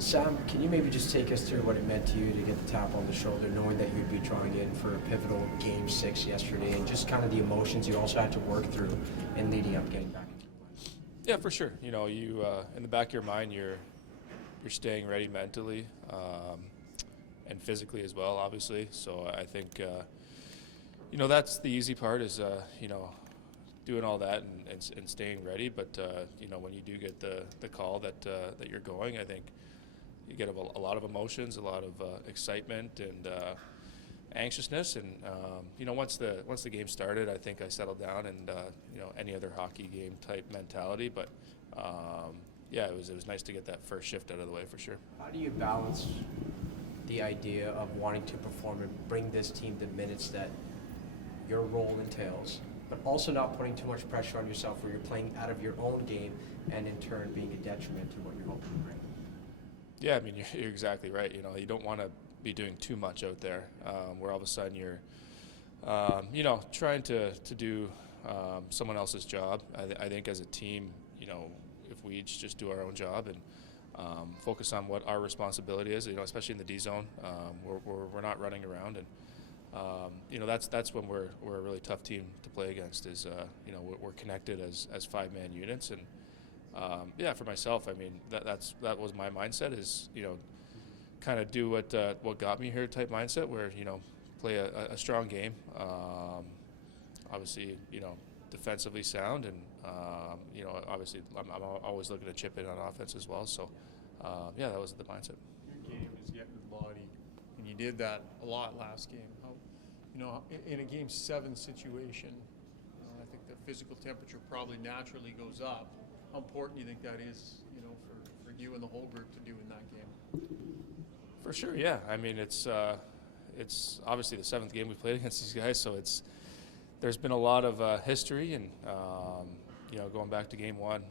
Sam, can you maybe just take us through what it meant to you to get the tap on the shoulder, knowing that you'd be drawing in for a pivotal Game 6 yesterday, and just kind of the emotions you also had to work through in leading up getting back into play? Yeah, for sure. You in the back of your mind, you're staying ready mentally and physically as well, obviously. So I think that's the easy part is doing all that and staying ready. But when you do get the call that you're going, I think you get a lot of emotions, a lot of excitement and anxiousness. And once the game started, I think I settled down and any other hockey game type mentality. But yeah, it was nice to get that first shift out of the way for sure. How do you balance the idea of wanting to perform and bring this team the minutes that your role entails, but also not putting too much pressure on yourself where you're playing out of your own game and in turn being a detriment to what you're hoping to bring? Yeah, I mean, you're exactly right. You don't want to be doing too much out there where all of a sudden you're, trying to do someone else's job. I think as a team, if we each just do our own job and focus on what our responsibility is, especially in the D zone, we're not running around, and that's when we're a really tough team to play against. Is we're connected as 5-man units, and for myself, I mean that was my mindset is kind of do what got me here type mindset where play a strong game, obviously defensively sound, and obviously I'm always looking to chip in on offense as well. So that was the mindset. Your game is getting the body, and you did that a lot last game. How, in a Game 7 situation, I think the physical temperature probably naturally goes up. How important do you think that is, for you and the whole group to do in that game? For sure, yeah. I mean, it's obviously the 7th game we played against these guys, so there's been a lot of history, and going back to Game 1,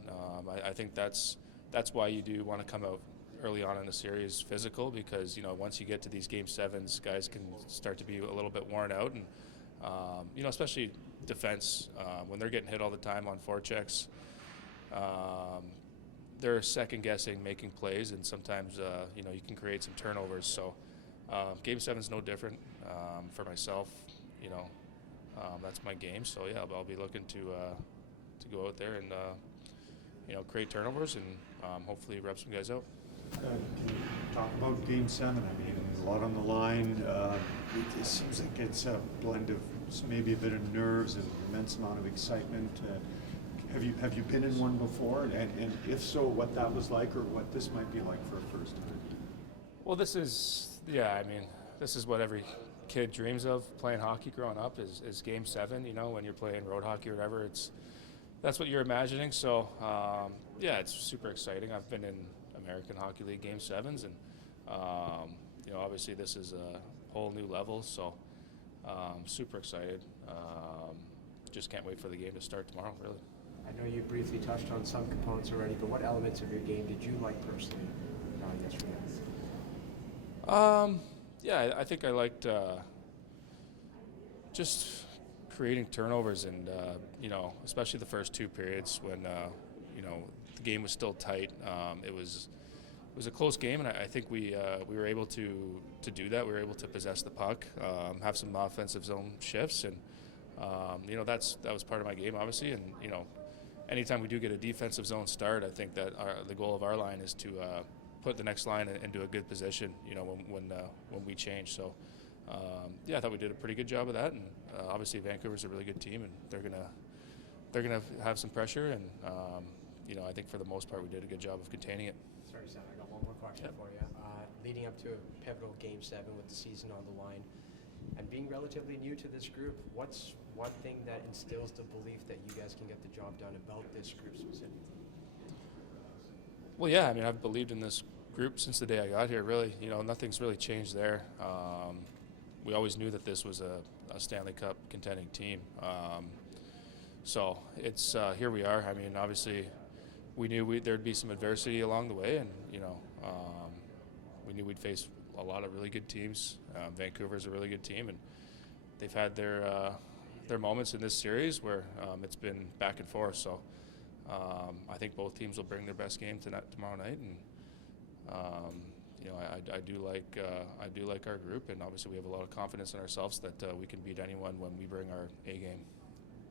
I think that's why you do want to come out early on in the series physical, because once you get to these Game 7s, guys can start to be a little bit worn out, and especially defense when they're getting hit all the time on forechecks. They're second guessing making plays, and sometimes you can create some turnovers. So Game 7 is no different for myself. That's my game. So yeah, I'll be looking to go out there and create turnovers and hopefully rub some guys out. Can you talk about Game 7? I mean, a lot on the line. It seems like it's a blend of maybe a bit of nerves and immense amount of excitement. Have you been in one before? And if so, what that was like, or what this might be like for a first time? Well, this is what every kid dreams of playing hockey growing up is Game 7. When you're playing road hockey or whatever, that's what you're imagining. So it's super exciting. I've been in American Hockey League Game 7s, and obviously this is a whole new level. So super excited. Just can't wait for the game to start tomorrow, really. I know you briefly touched on some components already, but what elements of your game did you like personally yesterday? I think I liked just creating turnovers, and especially the first 2 periods when the game was still tight. It was a close game, and I think we were able to do that. We were able to possess the puck, have some offensive zone shifts, and that was part of my game, obviously. And anytime we do get a defensive zone start, I think that the goal of our line is to put the next line into a good position. When we change. So I thought we did a pretty good job of that. And obviously Vancouver's a really good team, and they're gonna have some pressure. And I think for the most part we did a good job of containing it. Sorry, Sam, I got one more question for you. Leading up to a pivotal Game 7 with the season on the line, and being relatively new to this group, what's one thing that instills the belief that you guys can get the job done about this group specifically? Well, yeah, I mean, I've believed in this group since the day I got here, really. Nothing's really changed there. We always knew that this was a Stanley Cup contending team. So it's here we are. I mean, obviously, we knew there'd be some adversity along the way, and, we knew we'd face a lot of really good teams. Vancouver's a really good team, and they've had their moments in this series where it's been back and forth. So I think both teams will bring their best game tomorrow night, and You know, I do like our group, and obviously we have a lot of confidence in ourselves that we can beat anyone when we bring our A game.